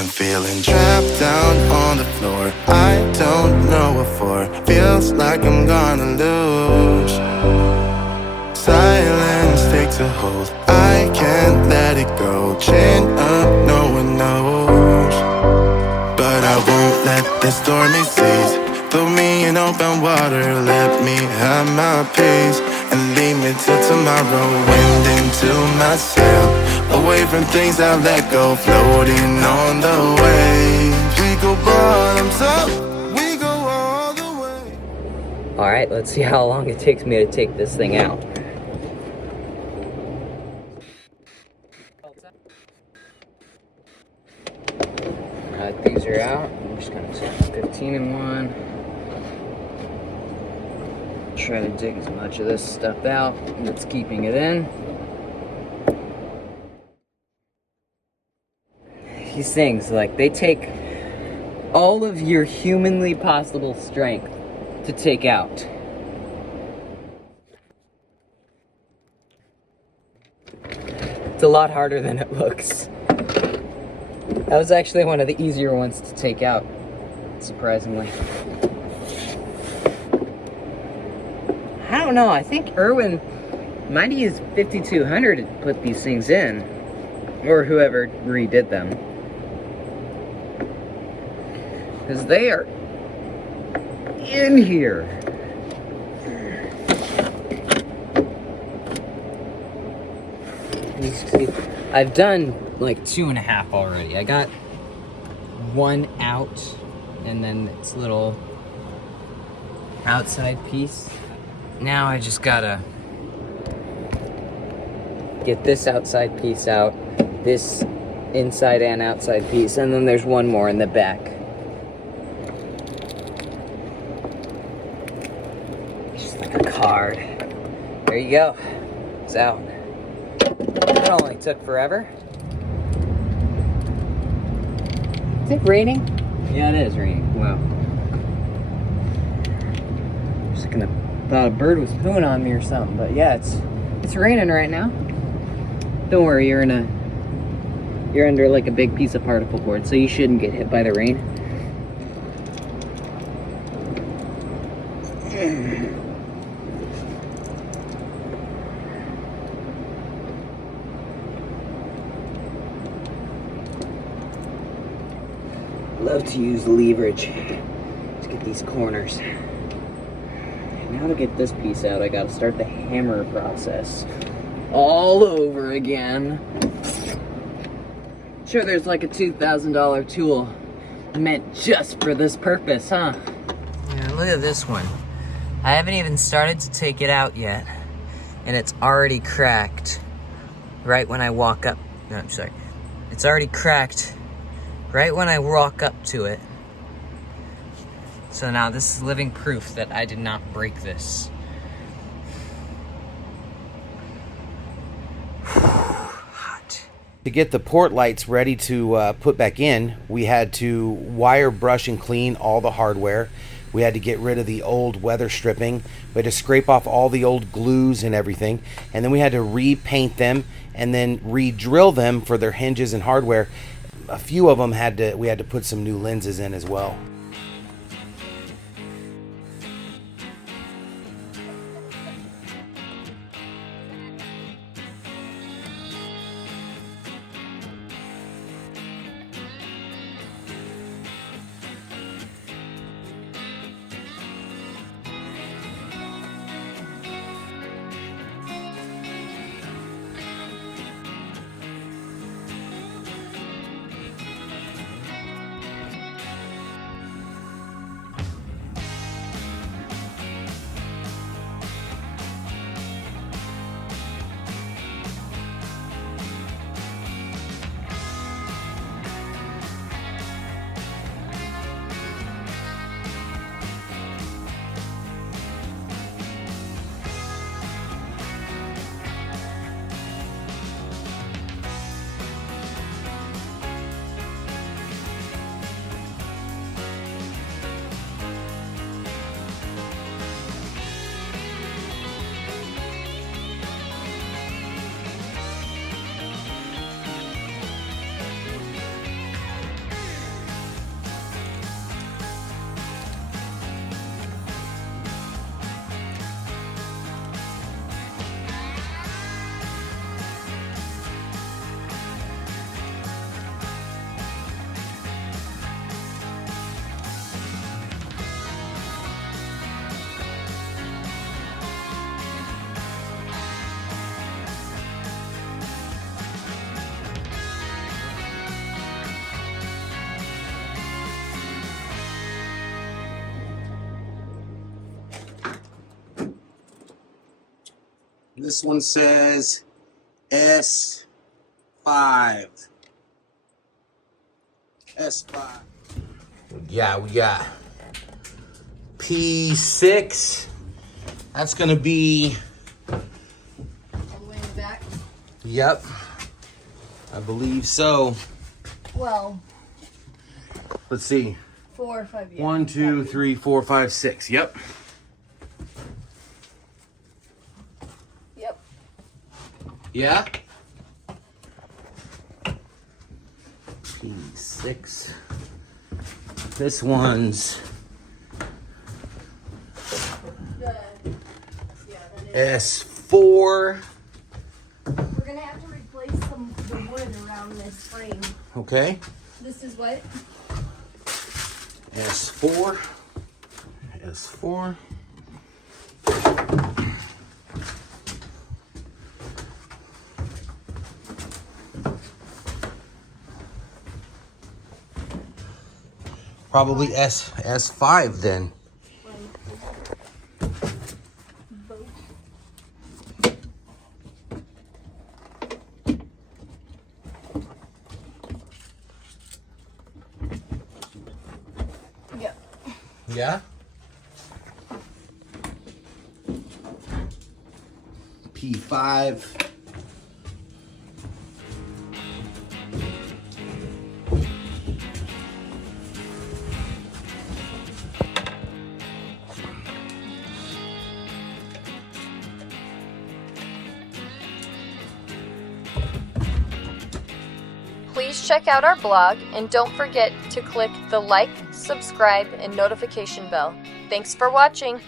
been feeling trapped down on the floor. I don't know what for. Feels like I'm gonna lose. Silence takes a hold. I can't let it go. Chin up, no one knows. But I won't let the stormy seas throw me in open water. Let me have my peace and leave me till tomorrow. Wind into my sail, away from things I let go. Floating on the waves, we go bottoms up, we go all the way. Alright, let's see how long it takes me to take this thing out. Alright, these are out. I'm just gonna set 15 in one. Try to dig as much of this stuff out that's keeping it in. These things, like, they take all of your humanly possible strength to take out. It's a lot harder than it looks. That was actually one of the easier ones to take out, surprisingly. I don't know, I think Irwin might have used 5200 to put these things in, or whoever redid them. Because they are in here. You see, I've done like 2.5 already. I got one out, and then its little outside piece. Now I just gotta get this outside piece out, this inside and outside piece, and then there's one more in the back. Just like a card. There you go. It's out. That only took forever. Is it raining? Yeah, it is raining. Wow. Just gonna thought a bird was pooing on me or something, but yeah, it's raining right now. Don't worry, you're under like a big piece of particle board, so you shouldn't get hit by the rain. Love to use leverage to get these corners. Now to get this piece out, I gotta start the hammer process all over again. Sure, there's like a $2,000 tool meant just for this purpose, huh? Yeah, look at this one. I haven't even started to take it out yet, and it's already cracked right when I walk up. No, I'm sorry. It's already cracked right when I walk up to it. So now this is living proof that I did not break this. Hot. To get the port lights ready to put back in, we had to wire brush and clean all the hardware. We had to get rid of the old weather stripping. We had to scrape off all the old glues and everything. And then we had to repaint them and then re-drill them for their hinges and hardware. A few of them we had to put some new lenses in as well. This one says S5. S5. Yeah, we got P6. That's gonna be. All the way in the back? Yep. I believe so. Well, Let's see. 4 or 5 years. 1, 2, 3, 4, 5, 6. Yep. Yep. Yeah. P6. This one's S4. We're gonna have to replace the wood around this frame. Okay. This is what? S4. S4. Probably S5 then. Yep. Yeah. P5. Please check out our blog and don't forget to click the like, subscribe, and notification bell. Thanks for watching.